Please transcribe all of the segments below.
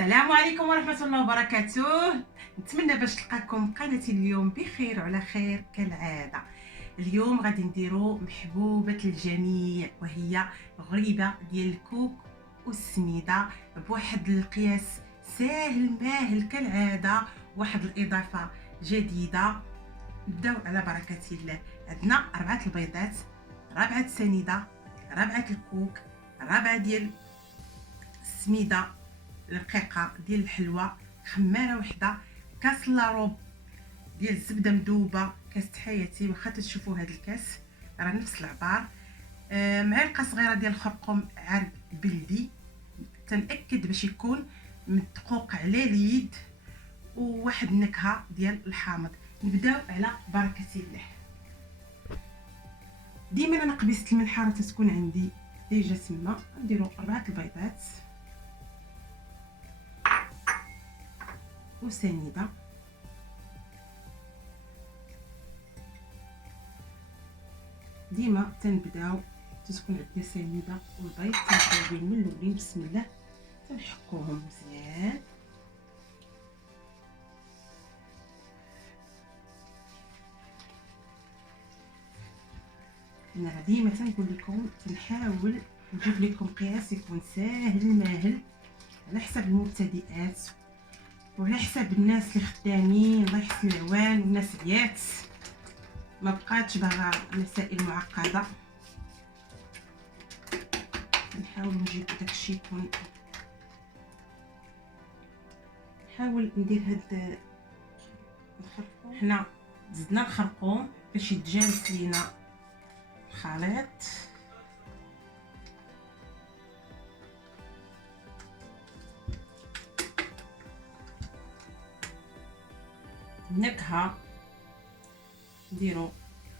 السلام عليكم ورحمة الله وبركاته. نتمنى باش تلقاكم قناتي اليوم بخير وعلى خير كالعادة. اليوم غادي نديرو محبوبة الجميع وهي غريبة ديال الكوك والسميدة بواحد القياس ساهل ماهل كالعادة، واحد الإضافة جديدة. نبداو على بركة الله. عندنا 4 البيضات، ربعة سنيدة، ربعة الكوك، ربعة ديال السميدة رقيقه ديال الحلوى، خماره وحده، كاس لاروب ديال الزبده مذوبه، كاس حياتي واخا تشوفوا هذا الكاس راه نفس العبار، معلقه صغيره ديال الخرقوم عرق بلدي، تنأكد باش يكون مدقوق على اليد، وواحد النكهه ديال الحامض. نبداو على بركه الله. ديما انا قبيصه الملحه راه تكون عندي ديجا تما. نديرو 4 البيضات وسنيدة، ديما تنبداو تكون عندنا سنيدة والبيض تنبداو من الاولين بسم الله، تنحكوهم مزيان. انا ديما تنقول لكم تنحاول نجيب لكم قياس يكون ساهل ماهل على حسب المبتدئات وعلى حساب الناس اللي خدامين. الله يحسن العوان، والناس عيات ما بقاتش باغا مسائل معقده. نحاول نجيب داكشي يكون، نحاول ندير هاد الخرقوم. حنا زدنا الخرقوم باش يتجانس لينا الخليط. النكهه نديرو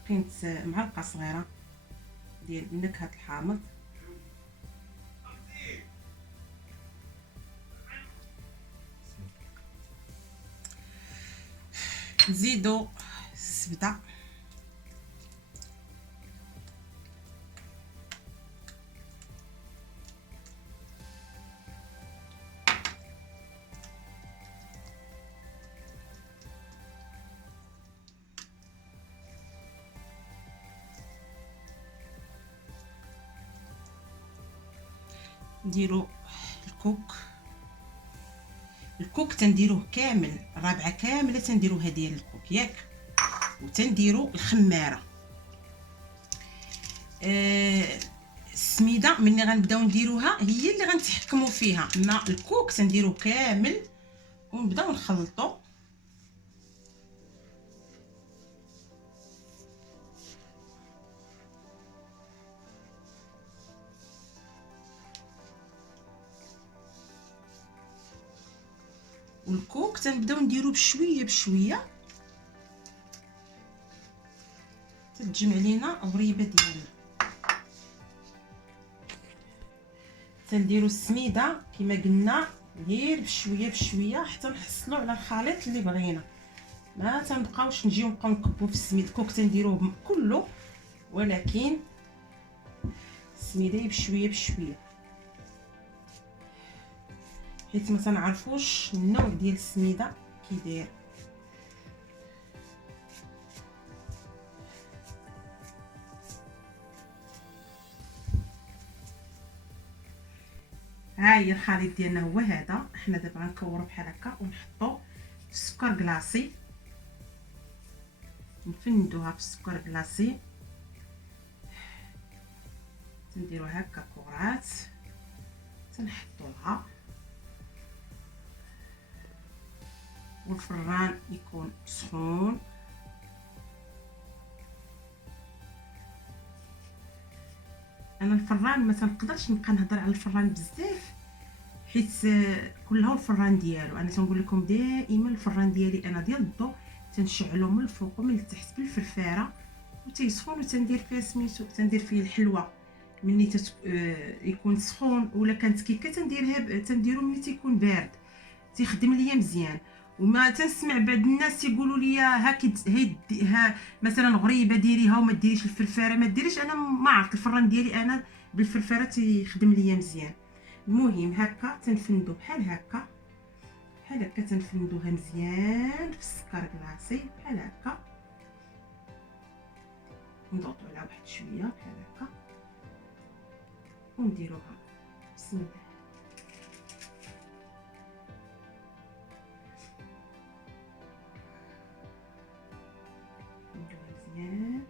قيمه معلقه صغيره ديال نكهه الحامض، نزيدو الزبده، نديرو الكوك تنديروه كامل، رابعه كامله تنديروها ديال الكوك ياك، وتنديرو الخماره. السميده ملي غنبداو نديروها هي اللي غنتحكموا فيها، اما الكوك تنديروه كامل ونبداو نخلطو. والكوك تنبداو نديرو بشويه بشويه تتجمع لينا غريبه ديالنا. تنديرو السميده كما قلنا غير بشويه بشويه حتى نحصلوا على الخليط اللي بغينا، ما تنبقاوش نبقاو نكبوا في السميد. الكوك تنديروه كله، ولكن السميده بشويه بشويه حيت ما تنعرفوش النوع ديال السميده كي داير. ها هي الخليط ديالنا هو هذا. حنا دابا غنكورو بحال هكا ونحطو في السكر كلاصي، نفندوها في السكر كلاصي، تنديرو هكا كرات تنحطوها، والفران يكون سخون. انا الفران ما تنقدرش نبقى نهضر على الفران بزاف حيت كلها الفران ديالو. انا تنقول لكم دائما الفران ديالي انا ديال الضو تنشعلو من الفوق ومن التحت بالفرفاره وتيسخن، وتندير فيه سميتو، تندير فيه الحلوى ملي يكون سخون، ولا كانت كيكه تنديرو ملي تيكون بارد تيخدم ليا مزيان. وما تنسمع بعض الناس يقولوا لي ها مثلا غريبه ديريها وما ديريش الفرفاره، ما ديريش. انا ما عرفت الفران ديالي انا بالفرفره تيخدم ليا مزيان. المهم هكا تنفندو بحال هكا بحال هكا تنفندوها مزيان في السكر كلاصي بحال هكا، نضغطوا عليها واحد شويه بحال هكا ونديروها. بسم الله. نديروها مزيان.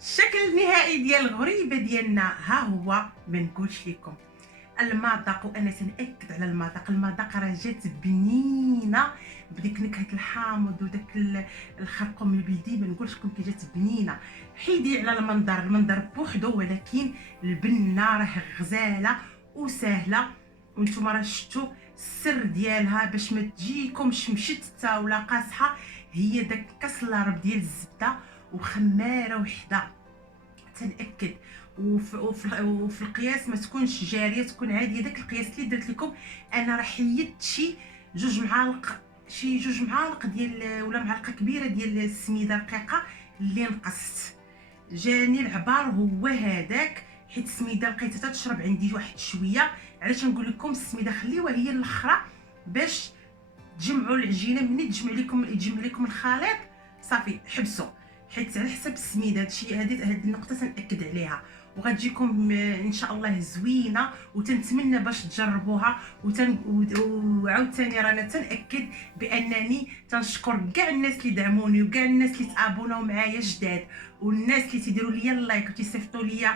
الشكل النهائي ديال الغريبه ديالنا ها هو. ما نقولش لكم المذاق، وانا تنأكد على المذاق. المذاق راه جات بنينه بديك نكهه الحامض وداك الخرقوم البلدي. ما نقولش لكم كي جات بنينه. حيدي على المنظر بوحدو، ولكن البنه راه غزاله وسهله. وانتم راه شفتوا السر ديالها باش ما تجيكمش مشتته ولا قاصحه. هي داك كاس الرب ديال الزبده وخماره وحده، تنأكد. وفي القياس ما تكونش جاريه، تكون عاديه. داك القياس اللي درت لكم انا راه حيدت شي جوج معالق ديال ولا معلقه كبيره ديال السميده رقيقه اللي نقصت. جاني العبار هو هذاك، حيت السميده لقيتها تشرب عندي واحد شويه. علاش نقول لكم السميده خليوها هي الاخرى باش تجمعوا العجينه. ملي يتجمع لكم الخليط صافي حبسوا، حيت على حسب السميد. هذه النقطه تنأكد عليها، وغتجيكم ان شاء الله زوينه. وتنتمنى باش تجربوها. وعاوتاني رانا تنأكد بانني تنشكر كاع الناس اللي دعموني، وكاع الناس اللي تابوناو معايا جداد، والناس اللي تيديروا لي اللايك وتيصيفطوا لي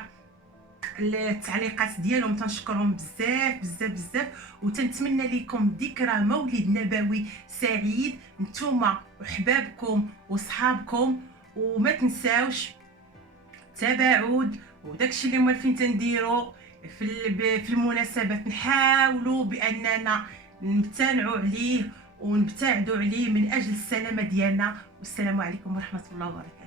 التعليقات ديالهم. تنشكرهم بزاف بزاف بزاف. وتنتمنى لكم ذكرى مولد نبوي سعيد نتوما وحبابكم وصحابكم. وما تنساوش التباعد وداكشي اللي موالفين تنديرو في المناسبات. نحاولوا باننا نمتنعوا عليه ونبتعدوا عليه من اجل السلامه ديالنا. والسلام عليكم ورحمه الله وبركاته.